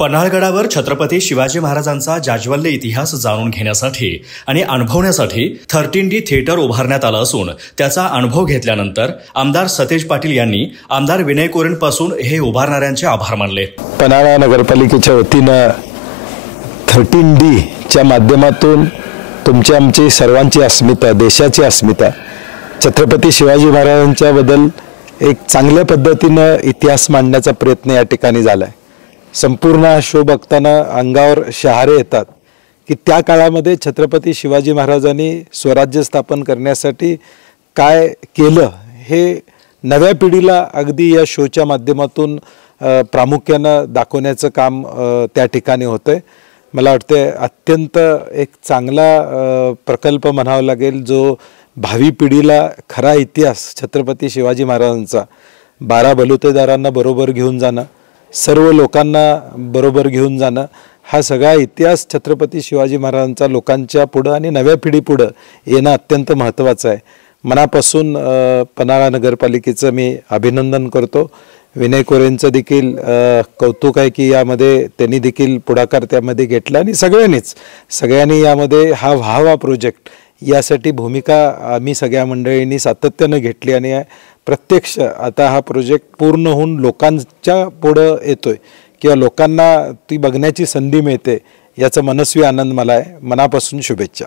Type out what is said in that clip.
पन्हाळगडावर छत्रपती शिवाजी महाराजांचा जाज्वल्य इतिहास जाणून घेण्यासाठी आणि अनुभवण्यासाठी 13D थिएटर उभारण्यात आलं असून त्याचा अनुभव घेतल्यानंतर आमदार सतेज पाटील यांनी आमदार विनय कोरेंपासून हे उभारणाऱ्यांचे आभार मानले। पन्हाळा नगरपालिकेच्या वतीनं 13D च्या माध्यमातून तुमची आमची सर्वांची अस्मिता, देशाची अस्मिता, छत्रपती शिवाजी महाराजांच्या बद्दल एक चांगल्या पद्धतीनं इतिहास मांडण्याचा प्रयत्न या ठिकाणी झालाय। संपूर्ण शो बघताना अंगावर शहारे येतात की त्या काळामध्ये छत्रपती शिवाजी महाराजांनी स्वराज्य स्थापन करण्यासाठी काय केलं हे नव्या पिढीला अगदी या शोच्या माध्यमातून प्रामुख्याने दाखवण्याचं काम त्या ठिकाणी होतंय। मला वाटते अत्यंत एक चांगला प्रकल्प म्हणावा लागेल जो भावी पिढीला खरा इतिहास छत्रपती शिवाजी महाराजांचा 12 बलुतेदारांना बरोबर घेऊन जाणं, सर्व लोकांना बरोबर घेऊन जाणं, हा सगळा इतिहास छत्रपती शिवाजी महाराजांचा लोकांच्या पुढे आणि नव्या पिढी पुढे येणं अत्यंत महत्त्वाचं आहे। मनापासून पन्हाळा नगरपालिकेचं मी अभिनंदन करतो। विनय कोरेंचं देखील कौतुक आहे की यामध्ये त्यांनी देखील पुढाकार त्यामध्ये घेतला आणि सगळ्यांनी यामध्ये हा व्हावा प्रोजेक्ट यासाठी भूमिका आम्ही सगळ्या मंडळींनी सातत्याने घेतली आणि प्रत्यक्ष आता हा प्रोजेक्ट पूर्ण होऊन लोकांच्या पुढे येतोय किंवा लोकांना ती बघण्याची संधी मिळते याचा मनस्वी आनंद मला आहे। मनापासून शुभेच्छा।